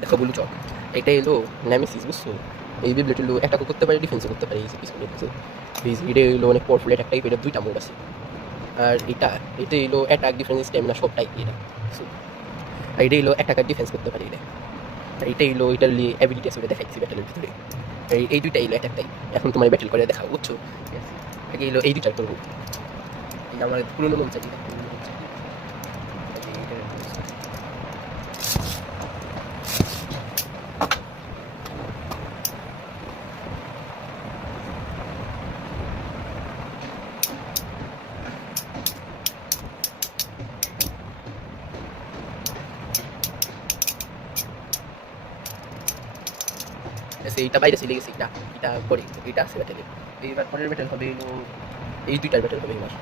দেখো ব্লু চক, এটা এলো নেমেসিস, বুঝছো? এই বিবলেট এলো অ্যাটাকও করতে পারে, ডিফেন্সও করতে পারে। এই যে পিছনে আছে এটা এলো অনেক পাওয়ারফুল অ্যাটাক টাইপ, এটা দুইটা মোড আছে। আর এটা এলো অ্যাটাক, ডিফেন্স, স্ট্যামিনা সব টাইপ এটা। আর এটা এলো অ্যাটাক আর ডিফেন্স করতে পারে এটা। আর এটা এলো এটার অ্যাবিলিটি আছে, ওটা দেখাইছি ব্যাটেলের ভিতরে। এই দুইটা এলো অ্যাটাক টাইপ। এখন তোমার ব্যাটেল করে দেখাবো, বুঝছো? আগে এলো এই দুইটা করবো। এটা আমার পুরোনো মন চাই। এইটা বাইরে চলে গেছে, এটা পরে এটা আছে ব্যাটেলে। এইবার পরের ব্যাটেল হবে এলো এই দুইটার ব্যাটেল হবে এবার।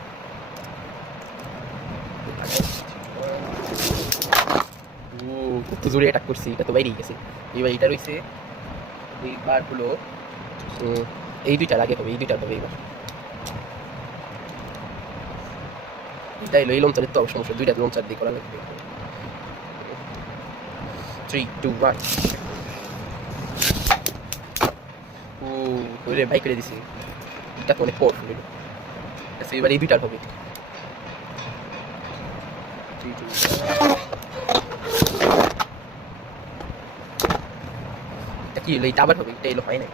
ও কত জোরে অ্যাটাক করছি, এটা তো বাইরেই গেছে। এবার এটা রয়েছে, এইবার হলো এই দুইটার আগে হবে, এই দুইটার হবে এবার। এটা এলো এই লঞ্চারের তো সমস্যা, দুইটা লঞ্চার দিয়ে করা লাগবে। 3, 2, 1। ও ওরে ভাই করে দিছি, এটা তো অনেক পাওয়ারফুল। আচ্ছা এবার এই দুইটার হবে। 3, 2, 1। এটা কি এলো, এইটা আবার হবে, এটা এলো হয় না।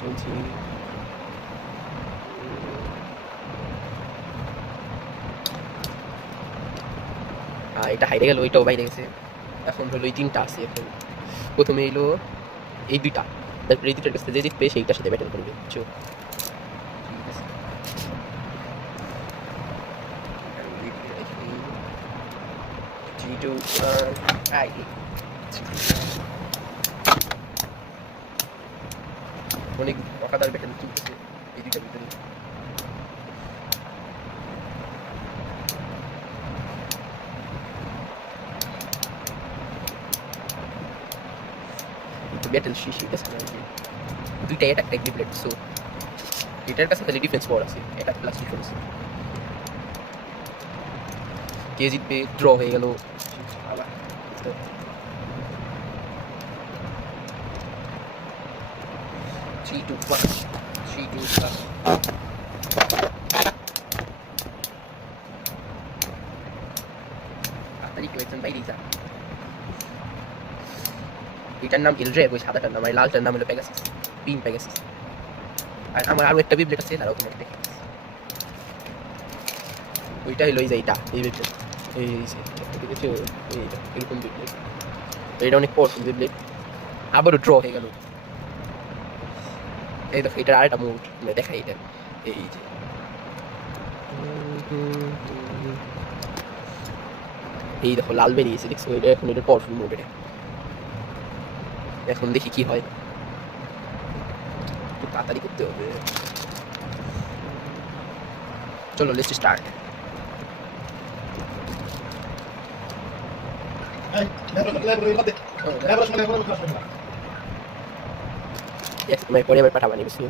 চলছি এটা হাইরে গেল, ওইটাও বাইরে গেছে। এখন হলো এই তিনটা আছে। এখন প্রথমে এলো এই দুইটা, তারপরে এই দুইটার কাছে যে জিতবে সেইটার সাথে ব্যাটেল করবে, বুঝছো? অনেক অকাদার ব্যাটেল চলতেছে এই দুইটার ভিতরে। ব্যাটেল শেষ হয়ে গেছে, দুইটাই অ্যাটাক টাইপ ডিপ্লেট। সো এটার কাছে খালি ডিফেন্স পাওয়ার আছে, অ্যাটাক প্লাস ডিফেন্স। কে জিতবে, ড্র হয়ে গেল। আবার 3, 2, 1, 3, 2, 1। তাড়াতাড়ি কেউ একজন বাইরেই যা। এটার নাম এলড্রেভ, ওই সাদাটার নাম। আর লালটার নাম হলো পেগাসাস, পিন পেগাসাস। আর আমার আরো একটা বিবলেট আছে, তারাও তোমাকে দেখে। ওইটা হলো এই যে এইটা, এই বিবলেট, এই যে দেখেছো, এইটা এরকম বিবলেট। এটা অনেক পাওয়ারফুল বিবলেট। আবারও ড্র হয়ে গেল। এই দেখো এটার আরেকটা মুড দেখাই, এটা এই যে এই দেখো লাল বেরিয়েছে, দেখছো? এটা এখন এটা পাওয়ারফুল মুড। এটা এখন দেখি কি হয়, একটু তাড়াতাড়ি করতে হবে। চলো লেটস স্টার্ট। পরে আবার পাঠাবানি, বুঝছো?